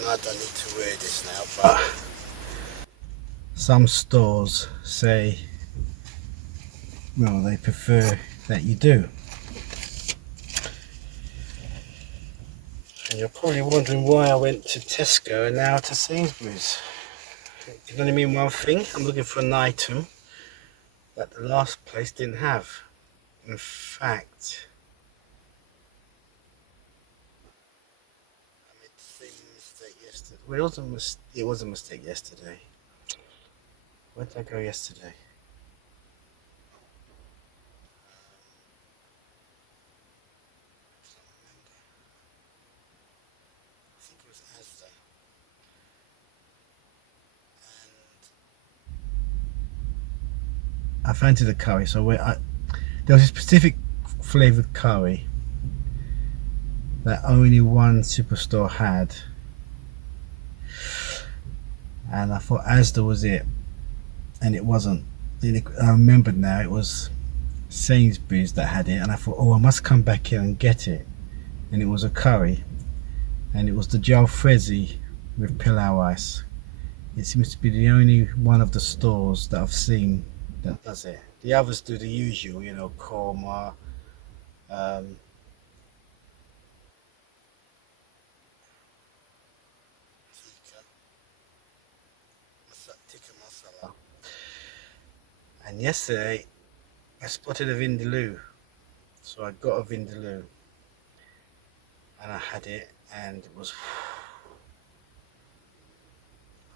know I don't need to wear this now, but some stores say, well, they prefer that you do. And you're probably wondering why I went to TESCO and now to Sainsbury's. You can only mean one thing. I'm looking for an item that the last place didn't have. In fact, I made the same mistake yesterday. Well, it was a mistake yesterday. Where did I go yesterday? I fancied a curry, so there was a specific flavoured curry that only one superstore had, and I thought Asda was it, and it wasn't. I remembered now it was Sainsbury's that had it, and I thought, oh, I must come back here and get it. And it was a curry, and it was the jalfrezi with pilau rice. It seems to be the only one of the stores that I've seen that does it. The others do the usual, you know, korma, tikka masala. And yesterday I spotted a vindaloo, so I got a vindaloo and I had it, and it was,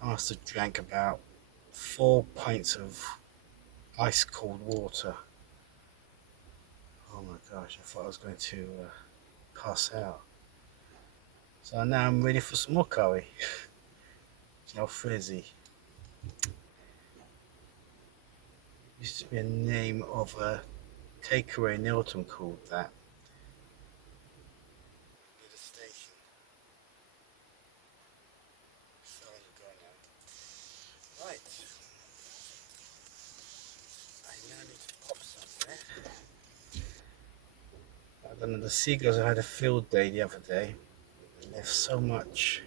I must have drank about 4 pints of ice cold water. Oh my gosh, I thought I was going to pass out. So now I'm ready for some more curry. Jalfrezi. Used to be a name of a takeaway in Elton called that. Near the station. So long ago now. Right. I now need to pop somewhere. I don't know, the seagulls had a field day the other day. They left so much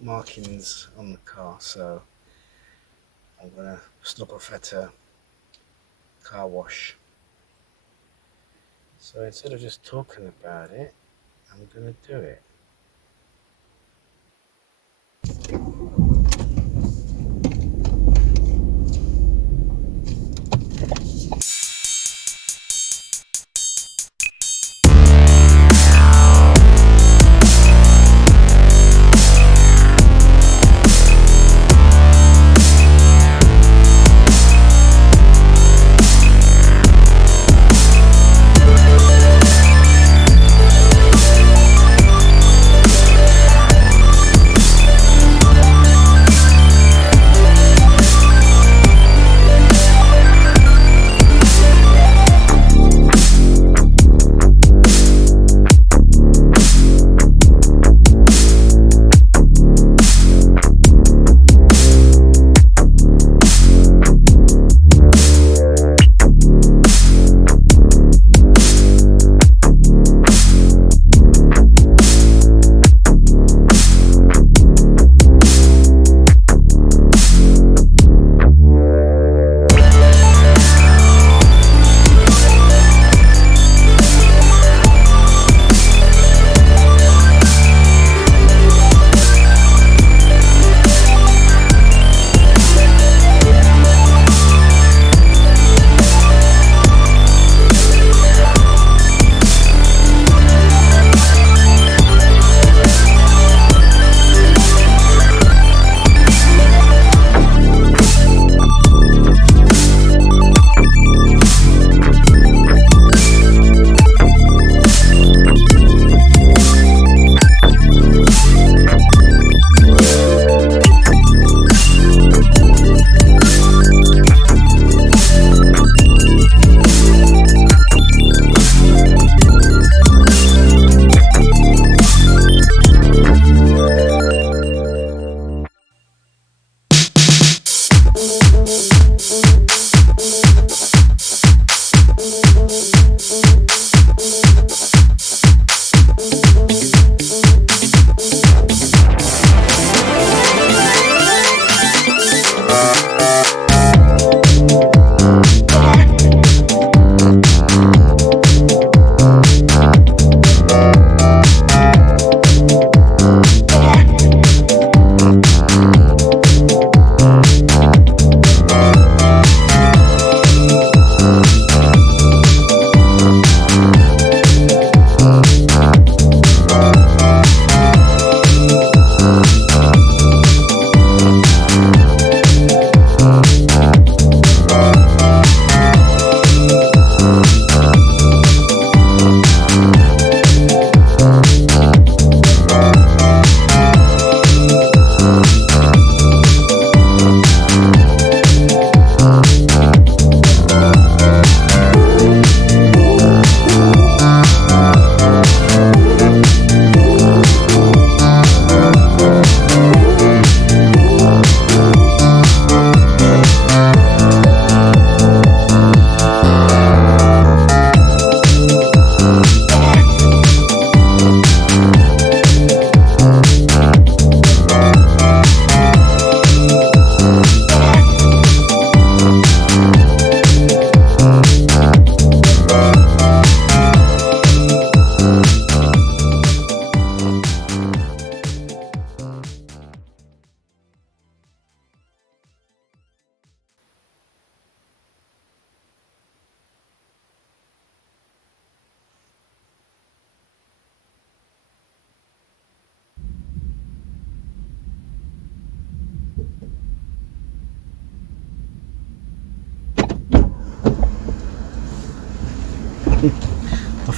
markings on the car, so I'm gonna stop off at a car wash. So instead of just talking about it, I'm gonna do it.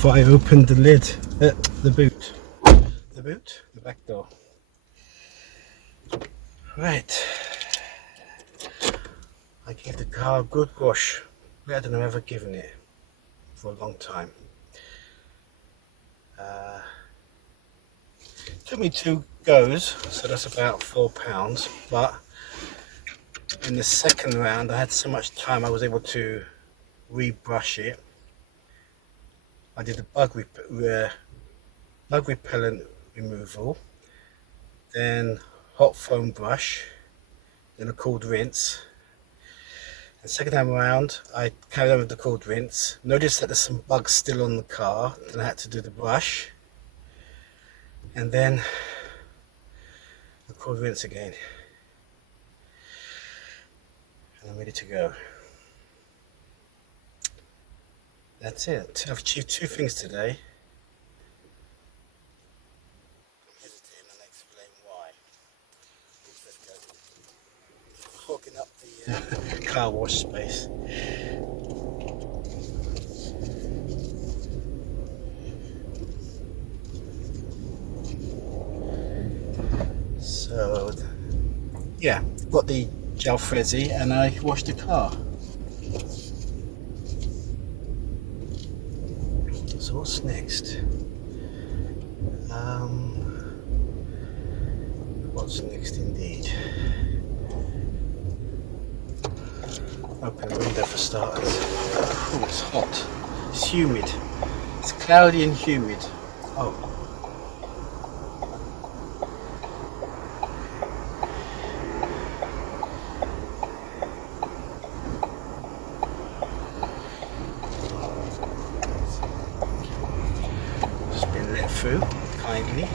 before I opened the lid, the boot, the back door. Right, I gave the car a good wash, better than I've ever given it for a long time. Took me 2 goes, so that's about £4, but in the second round I had so much time I was able to rebrush it. I did the bug repellent removal, then hot foam brush, then a cold rinse. The second time around I carried on with the cold rinse, noticed that there's some bugs still on the car, then I had to do the brush, and then the cold rinse again, and I'm ready to go. That's it. I've achieved 2 things today. I'm hesitating and I'll explain why. Let's go. Hogging up the car wash space. So, yeah, got the gel frizzy and I washed the car. So what's next? What's next indeed? Open the window for starters. Oh, it's hot. It's humid. It's cloudy and humid. Oh. Through kindly.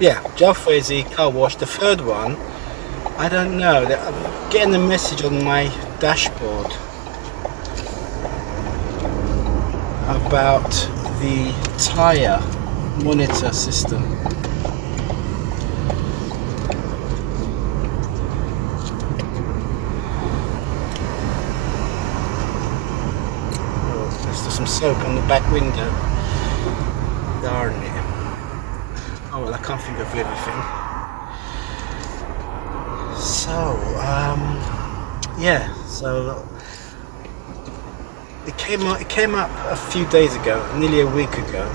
Yeah, gel frizzy, car wash. The third one, I don't know. I'm getting a message on my dashboard about the tyre monitor system. Some soap on the back window. Darn it. Oh well, I can't think of everything. So, yeah. So it came up a few days ago, nearly a week ago.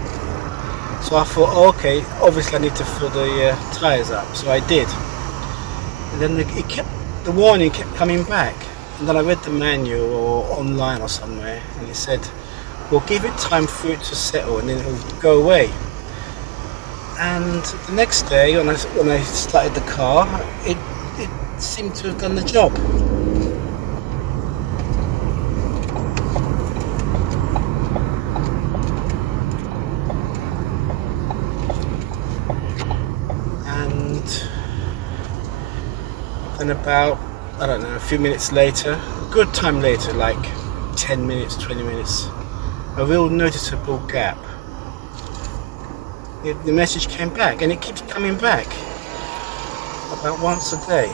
So I thought, oh, okay, obviously I need to fill the tyres up. So I did. And then the warning kept coming back. And then I read the manual or online or somewhere, and it said, we'll give it time for it to settle and then it'll go away. And the next day when I started the car, it seemed to have done the job. And then about, I don't know, a few minutes later, a good time later, like 10 minutes, 20 minutes, a real noticeable gap. The message came back, and it keeps coming back about once a day.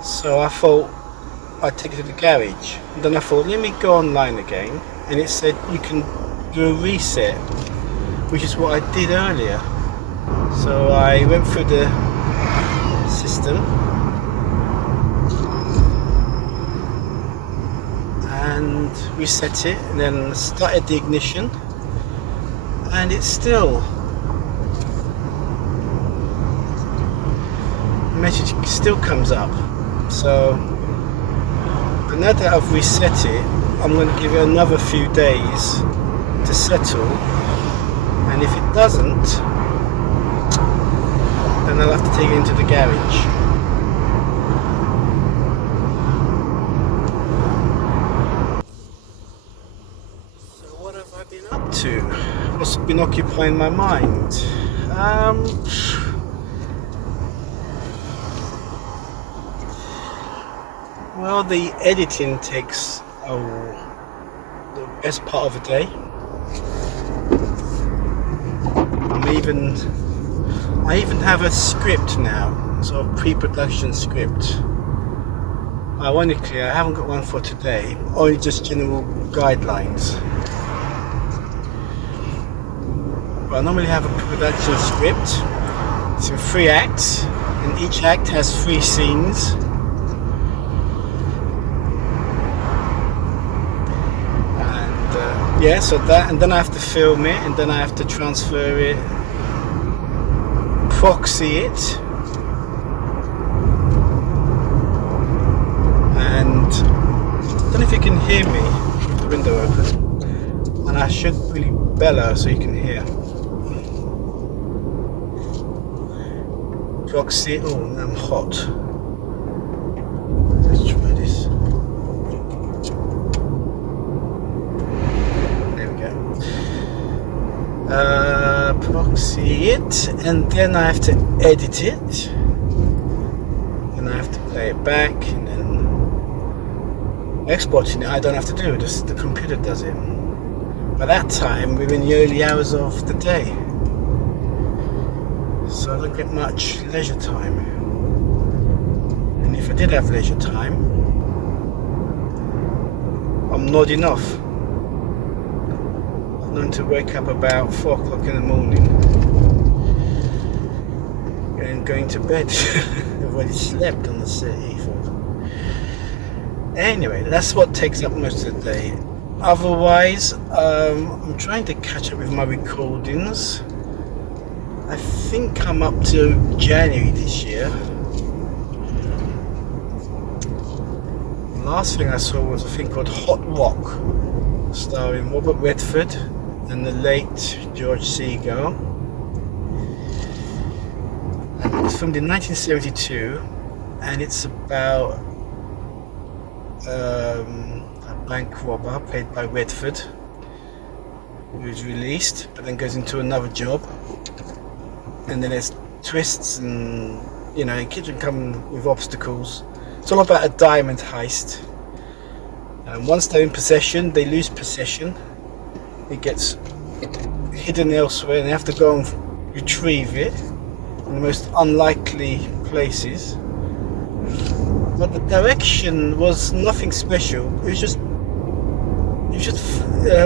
So I thought I'd take it to the garage. And then I thought, let me go online again, and it said you can do a reset, which is what I did earlier. So I went through the system and reset it, and then started the ignition, and it still, the message still comes up. So now that I've reset it, I'm going to give it another few days to settle, and if it doesn't, then I'll have to take it into the garage. To what's been occupying my mind? Well, the editing takes the best part of a day. I even have a script now, so a pre-production script. Ironically, I haven't got one for today, only just general guidelines. But I normally have a production script. It's in 3 acts, and each act has 3 scenes. And yeah, so that, and then I have to film it, and then I have to transfer it, proxy it, and I don't know if you can hear me with the window open, and I should really bellow so you can hear. Proxy, oh, I'm hot. Let's try this. There we go. Proxy it, and then I have to edit it. And I have to play it back, and then exporting it I don't have to do, just the computer does it. By that time, we're in the early hours of the day, so I don't get much leisure time. And if I did have leisure time, I'm nodding off. I'm known to wake up about 4 o'clock in the morning and going to bed. I've already slept on the city. Anyway, that's what takes up most of the day. Otherwise, I'm trying to catch up with my recordings. I think I'm up to January this year. The last thing I saw was a thing called Hot Rock, starring Robert Redford and the late George Segal. And it was filmed in 1972, and it's about a bank robber played by Redford, who's released but then goes into another job. And then there's twists, and you know, it keeps on coming with obstacles. It's all about a diamond heist. And once they're in possession, they lose possession. It gets hidden elsewhere, and they have to go and retrieve it in the most unlikely places. But the direction was nothing special. It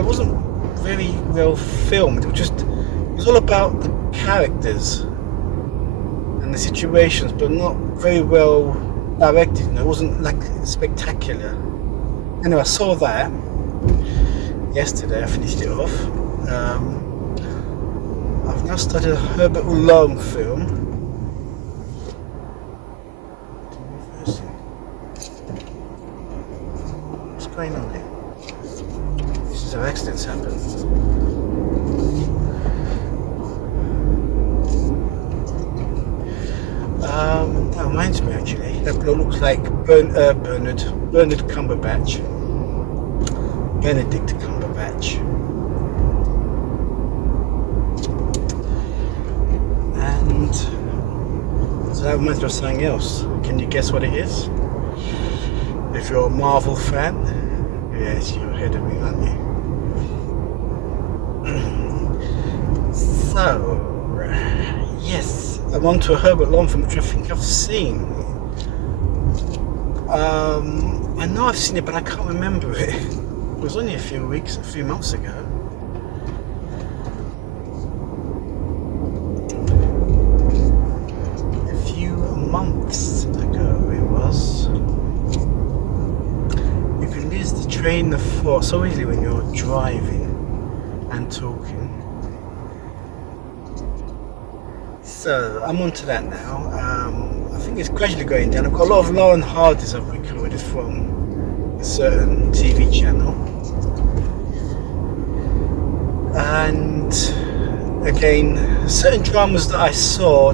wasn't very well filmed. It was all about the characters and the situations, but not very well directed. You know, it wasn't like spectacular. Anyway, I saw that yesterday. I finished it off. I've now started a Herbert Lom film. What's going on here? This is how accidents happen. That reminds me, actually, that bloke looks like Bernard Cumberbatch. Benedict Cumberbatch. And so that reminds me of something else. Can you guess what it is? If you're a Marvel fan, yes, you're ahead of me, aren't you? So, yes, I'm on to a Herbert Lom film, which I think I've seen. I know I've seen it, but I can't remember it. It was only a few months ago. A few months ago it was. You can lose the train of thought so easily when you're driving and talking. So I'm on to that now. I think it's gradually going down. I've got a lot of Lauren Hardys I've recorded from a certain TV channel. And again, certain dramas that I saw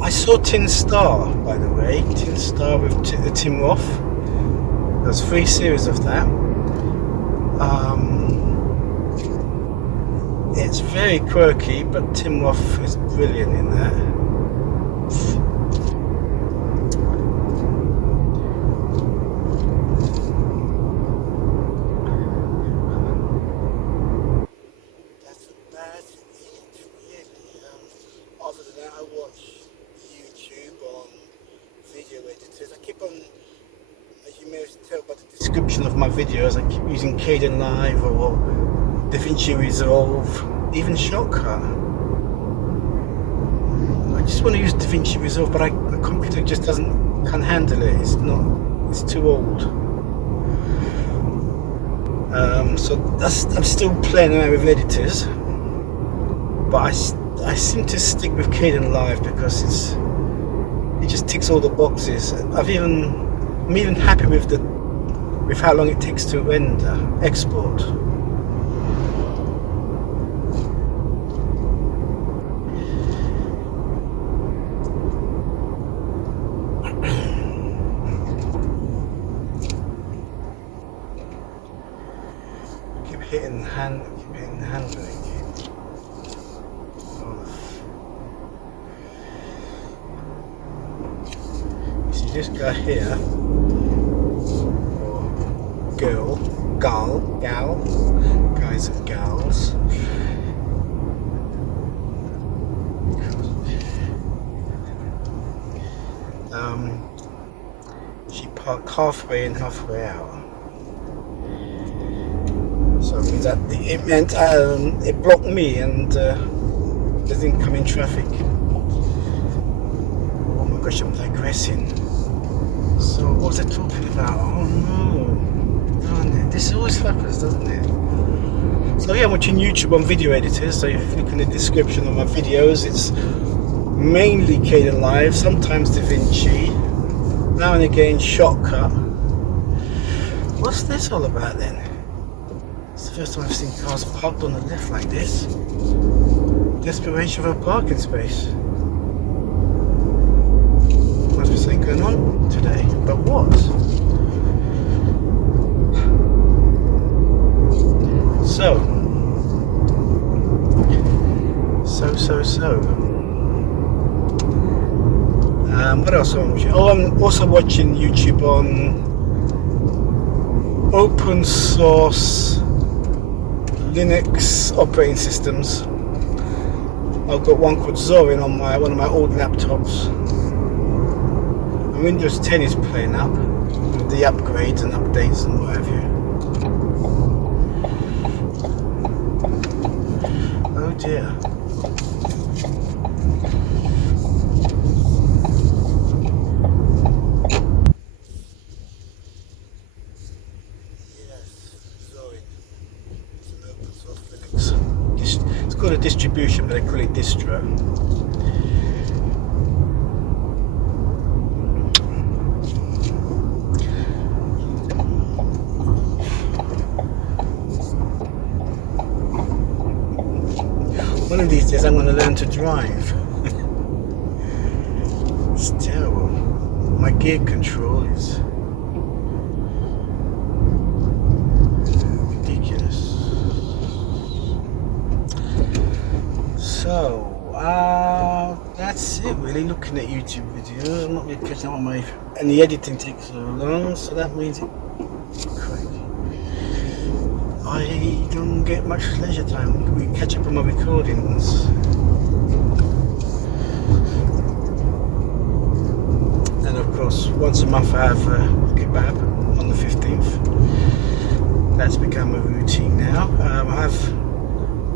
I saw Tin Star, by the way. Tin Star with Tim Roth. There's 3 series of that. It's very quirky, but Tim Roth is brilliant in that. That's about it, really. Other than that, I watch YouTube on video editors. I keep on description of my videos, I keep using Kdenlive or DaVinci Resolve, even Shortcut. I just want to use DaVinci Resolve, but the computer just can't handle it. It's too old. So I'm still playing around with editors, but I seem to stick with Kdenlive because it just ticks all the boxes. I'm even happy with how long it takes to render, export. Keep hitting the handbrake. This guy here, or gal, guys and gals. She parked halfway in, halfway out. So it means that it meant it blocked me and didn't come in traffic. Oh my gosh, I'm digressing. So what was I talking about? Oh no, darn it. This always happens, doesn't it? So yeah, I'm watching YouTube on video editors. So if you look in the description of my videos, it's mainly Kdenlive, sometimes DaVinci, now and again Shortcut. What's this all about then? It's the first time I've seen cars parked on the left like this. Desperation for a parking space. Must be something going on today, but what? So. What else am I watching? Oh, I'm also watching YouTube on open source Linux operating systems. I've got one called Zorin on one of my old laptops. Windows 10 is playing up with the upgrades and updates and what have you. Oh dear. Yes, Zorin. It's an open source Linux. It's called a distribution, but they call it distro. One of these days I'm going to learn to drive. It's terrible. My gear control is ridiculous. So, that's it really, looking at YouTube videos. I'm not really catching up on and the editing takes so long, so that means I don't get much leisure time. We catch up on my recordings. And of course, once a month I have kebab on the 15th. That's become a routine now. I have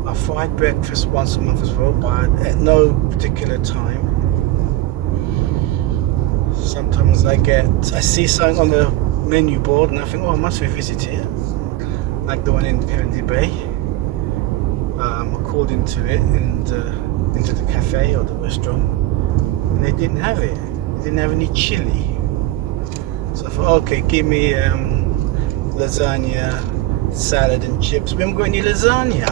a fried breakfast once a month as well, but at no particular time. Sometimes I see something on the menu board and I think, oh, I must revisit it. Like the one in Pentium Bay, according to it, and into the cafe or the restaurant, and they didn't have it. They didn't have any chili. So I thought, okay, give me lasagna, salad, and chips. We haven't got any lasagna.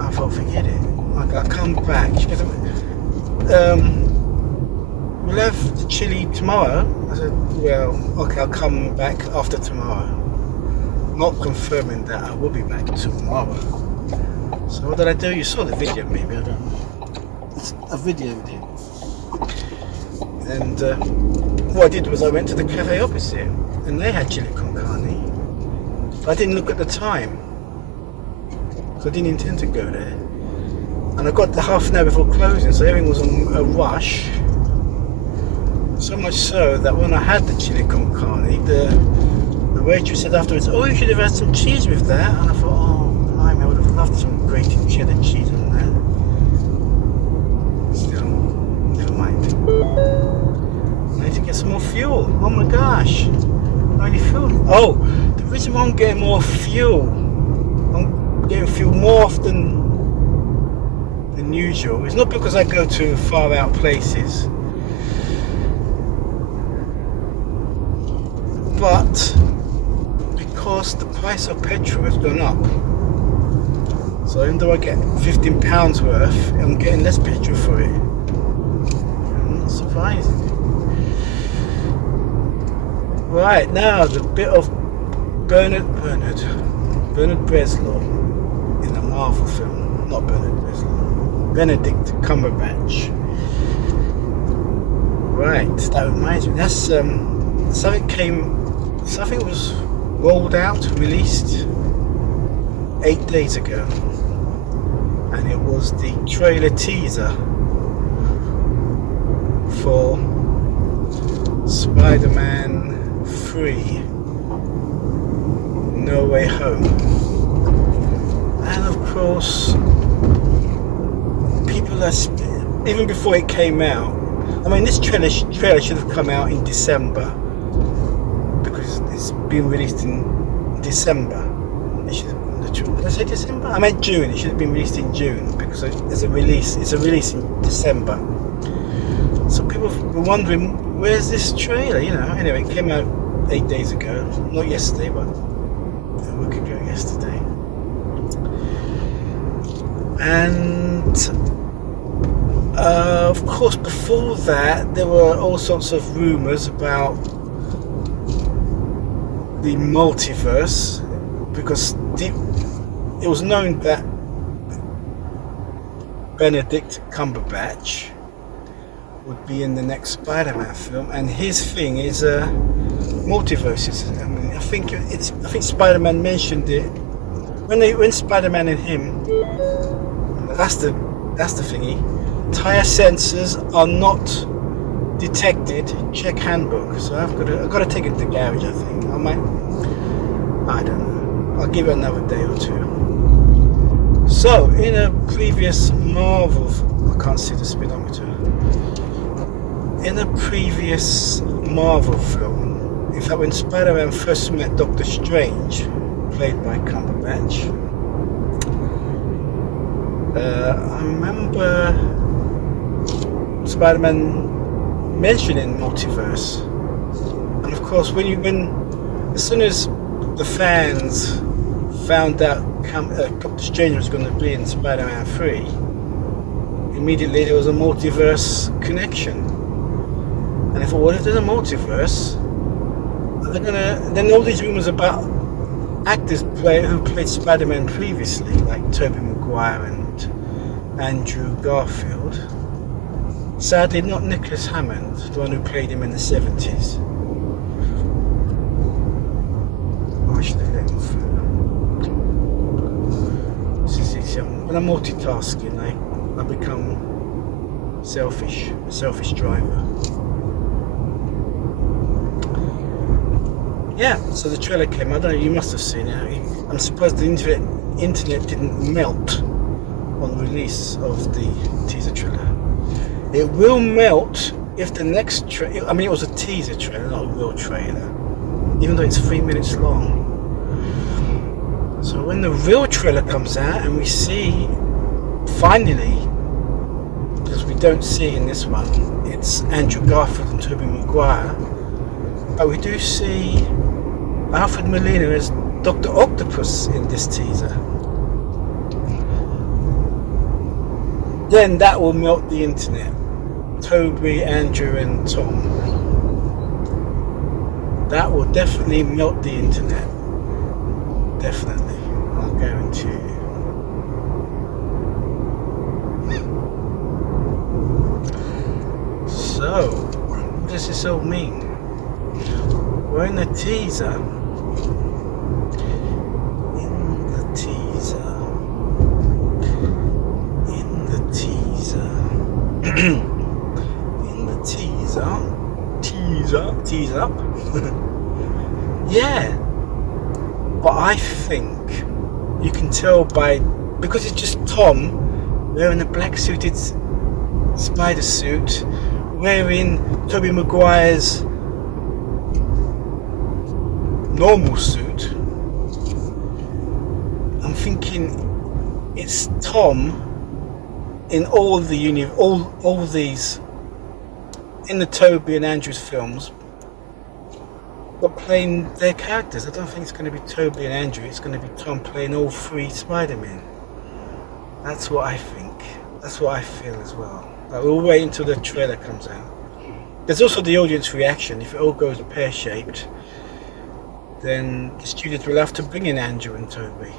I thought, forget it. I'll come back. She goes, we'll have the chili tomorrow. I said, well, okay, I'll come back after tomorrow. Not confirming that I will be back tomorrow. So what did I do? You saw the video maybe, I don't know. It's a video. And what I did was I went to the cafe opposite and they had chili con carne. But I didn't look at the time. So I didn't intend to go there. And I got the half an hour before closing, so everything was on a rush. So much so that when I had the chili con carne, the waitress said afterwards, "Oh, you should have had some cheese with that." And I thought, "Oh, blimey, I would have loved some grated cheddar cheese on that." Still, never mind. I need to get some more fuel. Oh my gosh, not any fuel. Oh, the reason why I'm getting more fuel, I'm getting fuel more often than usual. It's not because I go to far out places, but because the price of petrol has gone up. So even though I get £15 worth, I'm getting less petrol for it. Not surprising. Right, now the bit of Bernard Breslau in a Marvel film. Not Bernard Breslau, Benedict Cumberbatch. Right, that reminds me, that's something was rolled out, released 8 days ago, and it was the trailer teaser for Spider-Man 3 No Way Home. And of course, people are, even before it came out, I mean, this trailer should have come out in December, because it's been released in December. Did I say December? I meant June. It should have been released in June, because it's a release in December. So people were wondering, where's this trailer? You know. Anyway, it came out 8 days ago. Not yesterday, but a week ago yesterday. And of course, before that, there were all sorts of rumours about the multiverse, because it was known that Benedict Cumberbatch would be in the next Spider-Man film, and his thing is multiverses. I mean, I think Spider-Man mentioned it when Spider-Man and him. That's the thingy. Tire sensors are not detected. Check handbook. So I've got to take it to the garage. I think I don't know. I'll give it another day or two. So in a previous Marvel, I can't see the speedometer. In a previous Marvel film, in fact, when Spider-Man first met Doctor Strange, played by Cumberbatch, I remember Spider-Man mentioning multiverse, and of course, as soon as the fans found out Doctor Strange was going to be in Spider-Man 3, immediately there was a multiverse connection. And I thought, what if there's a multiverse? Are they then all these rumors about actors who played Spider-Man previously, like Tobey Maguire and Andrew Garfield. Sadly, not Nicholas Hammond, the one who played him in the 70s. Why should I let him through? When I'm multitasking, I become a selfish driver. Yeah, so the trailer came. I don't know, you must have seen it. I'm surprised the internet didn't melt on the release of the teaser trailer. It will melt if the next trailer. I mean, it was a teaser trailer, not a real trailer, even though it's 3 minutes long. So when the real trailer comes out and we see, finally, because we don't see in this one, it's Andrew Garfield and Tobey Maguire, but we do see Alfred Molina as Dr. Octopus in this teaser. Then that will melt the internet. Toby, Andrew and Tom. That will definitely melt the internet. Definitely. I'll guarantee you. So, what does this all mean? We're in the teaser. In the teaser, cheese up. Yeah, but I think you can tell because it's just Tom wearing a black suited spider suit, wearing Tobey Maguire's normal suit. I'm thinking it's Tom in all these in the Tobey and Andrew's films, but playing their characters. I don't think it's going to be Tobey and Andrew, it's going to be Tom playing all three Spider-Men. That's what I think. That's what I feel as well. But we'll wait until the trailer comes out. There's also the audience reaction. If it all goes pear-shaped, then the studios will have to bring in Andrew and Tobey.